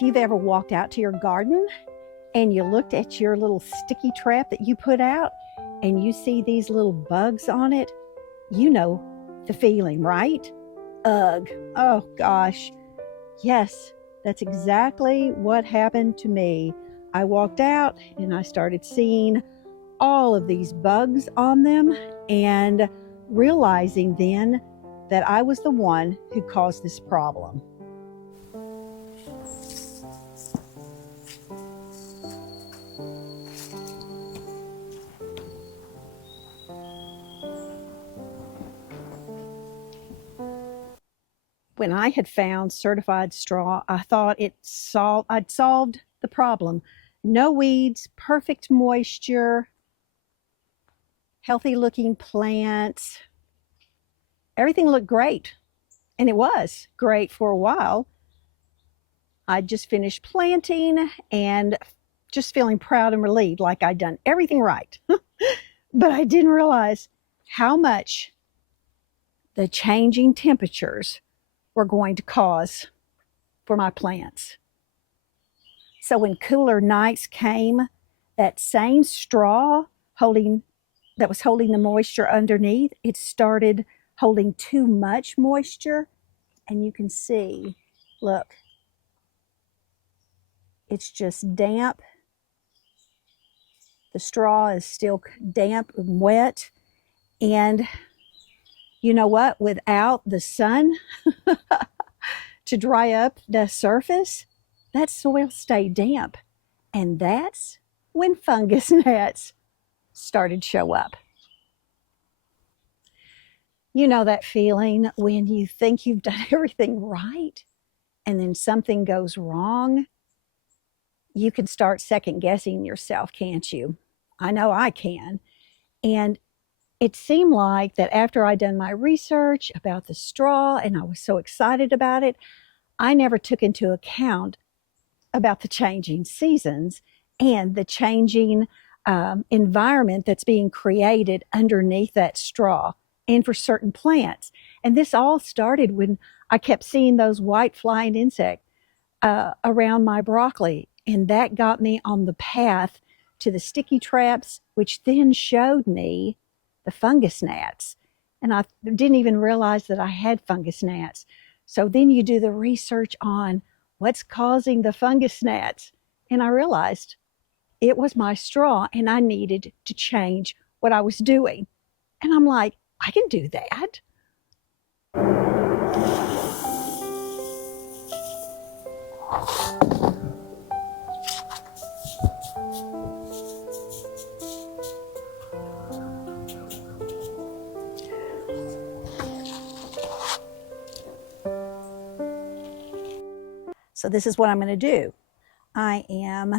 If you've ever walked out to your garden and you looked at your little sticky trap that you put out and you see these little bugs on it, you know the feeling, right? Ugh, oh gosh. Yes, that's exactly what happened to me. I walked out and I started seeing all of these bugs on them and realizing then that I was the one who caused this problem. When I had found certified straw, I thought I'd solved the problem. No weeds, perfect moisture, healthy looking plants. Everything looked great. And it was great for a while. I'd just finished planting and just feeling proud and relieved, like I'd done everything right. But I didn't realize how much the changing temperatures were going to cause for my plants. So when cooler nights came, that same straw that was holding the moisture underneath, it started holding too much moisture. And you can see, look, it's just damp. The straw is still damp and wet. And you know what? Without the sun to dry up the surface, that soil stayed damp. And that's when fungus gnats started to show up. You know that feeling when you think you've done everything right and then something goes wrong? You can start second guessing yourself, can't you? I know I can. And it seemed like that after I'd done my research about the straw and I was so excited about it, I never took into account about the changing seasons and the changing environment that's being created underneath that straw and for certain plants. And this all started when I kept seeing those white flying insects around my broccoli. And that got me on the path to the sticky traps, which then showed me the fungus gnats. And I didn't even realize that I had fungus gnats. So then you do the research on what's causing the fungus gnats. And I realized it was my straw and I needed to change what I was doing. And I'm like, I can do that. So this is what I'm going to do. I am,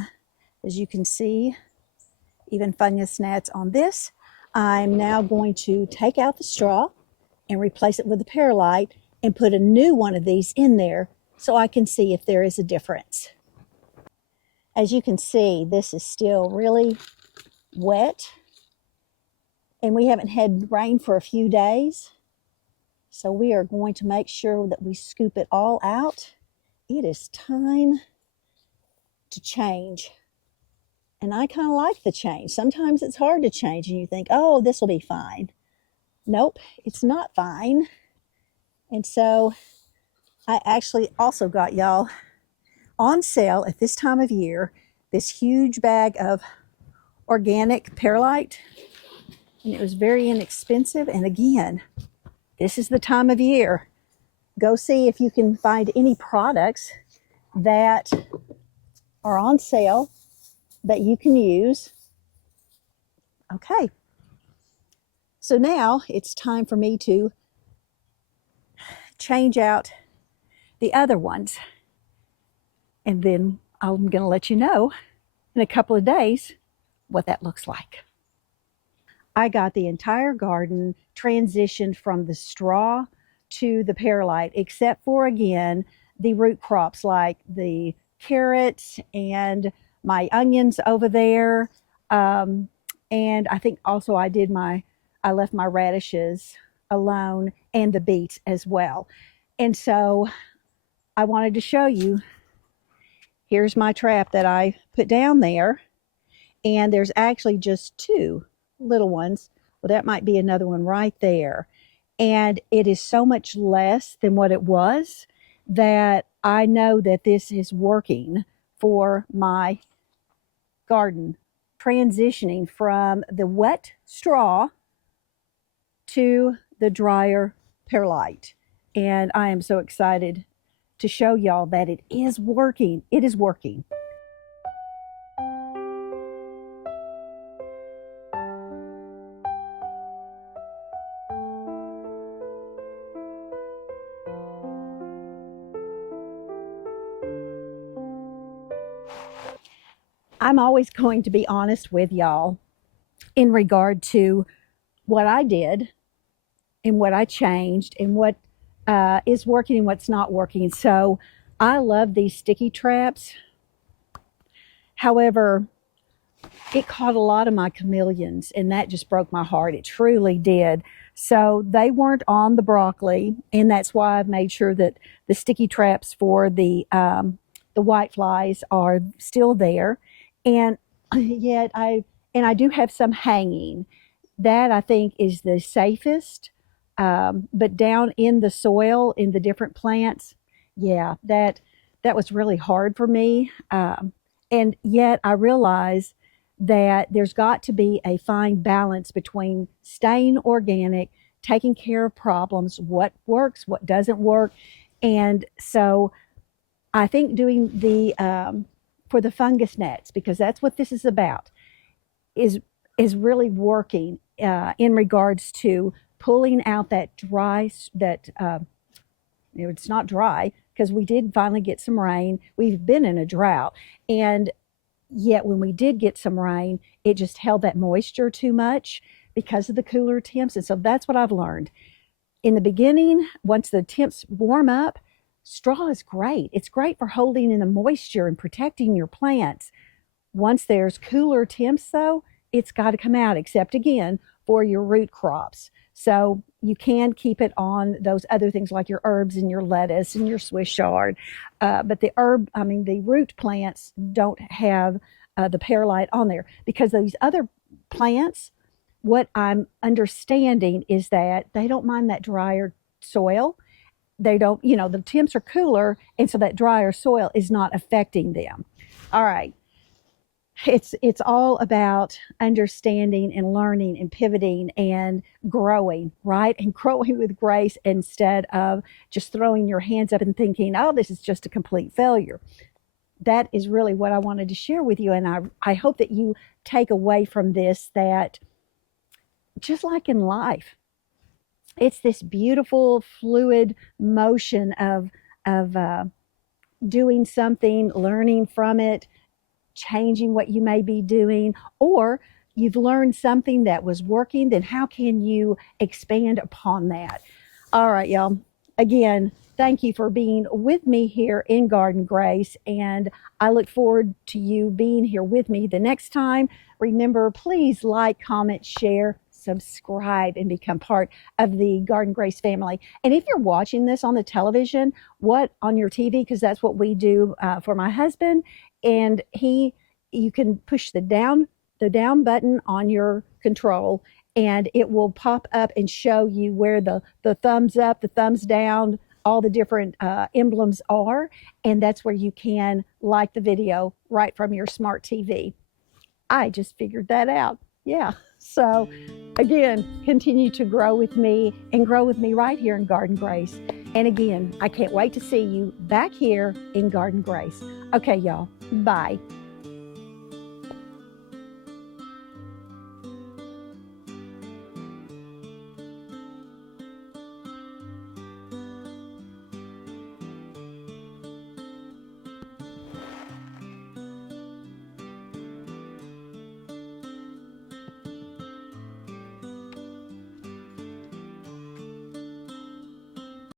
as you can see, even fungus gnats on this. I'm now going to take out the straw and replace it with the Perlite and put a new one of these in there so I can see if there is a difference. As you can see, this is still really wet and we haven't had rain for a few days. So we are going to make sure that we scoop it all out. It is time to change. And I kind of like the change. Sometimes it's hard to change and you think, oh, this will be fine. Nope, it's not fine. And so I actually also got y'all on sale at this time of year, this huge bag of organic Perlite. And it was very inexpensive. And again, this is the time of year. Go see if you can find any products that are on sale that you can use. Okay. So now it's time for me to change out the other ones. And then I'm going to let you know in a couple of days what that looks like. I got the entire garden transitioned from the straw to the Perlite, except for, again, the root crops like the carrots and my onions over there. And I think also I left my radishes alone and the beets as well. And so I wanted to show you here's my trap that I put down there. And there's actually just 2 little ones. Well, that might be another one right there. And it is so much less than what it was that I know that this is working for my garden, transitioning from the wet straw to the drier perlite. And I am so excited to show y'all that it is working. It is working. I'm always going to be honest with y'all in regard to what I did and what I changed and what is working and what's not working. So I love these sticky traps. However, it caught a lot of my chameleons, and that just broke my heart. It truly did. So they weren't on the broccoli, and that's why I've made sure that the sticky traps for the white flies are still there. And yet I do have some hanging. That I think is the safest. But down in the soil, in the different plants, yeah, that was really hard for me. And yet I realize that there's got to be a fine balance between staying organic, taking care of problems, what works, what doesn't work. And so I think doing the for the fungus gnats, because that's what this is about, is really working in regards to pulling out that dry, it's not dry because we did finally get some rain. We've been in a drought, and yet when we did get some rain, it just held that moisture too much because of the cooler temps. And so that's what I've learned. In the beginning, once the temps warm up, straw is great. It's great for holding in the moisture and protecting your plants. Once there's cooler temps, though, it's got to come out, except again for your root crops. So you can keep it on those other things like your herbs and your lettuce and your Swiss chard. But the root plants don't have the perlite on there, because these other plants, what I'm understanding is that they don't mind that drier soil. They don't, the temps are cooler, and so that drier soil is not affecting them. All right. It's all about understanding and learning and pivoting and growing, right? And growing with grace instead of just throwing your hands up and thinking, oh, this is just a complete failure. That is really what I wanted to share with you. And I hope that you take away from this that just like in life, it's this beautiful fluid motion of doing something, learning from it, changing what you may be doing, or you've learned something that was working, then how can you expand upon that? All right, y'all. Again, thank you for being with me here in Garden Grace, and I look forward to you being here with me the next time. Remember, please like, comment, share, subscribe, and become part of the Garden Grace family. And if you're watching this on the television, on your TV, because that's what we do for my husband, and you can push the down button on your control, and it will pop up and show you where the thumbs up, the thumbs down, all the different emblems are, and that's where you can like the video right from your smart TV. I just figured that out. Yeah. So again, continue to grow with me and grow with me right here in Garden Grace. And again, I can't wait to see you back here in Garden Grace. Okay, y'all. Bye.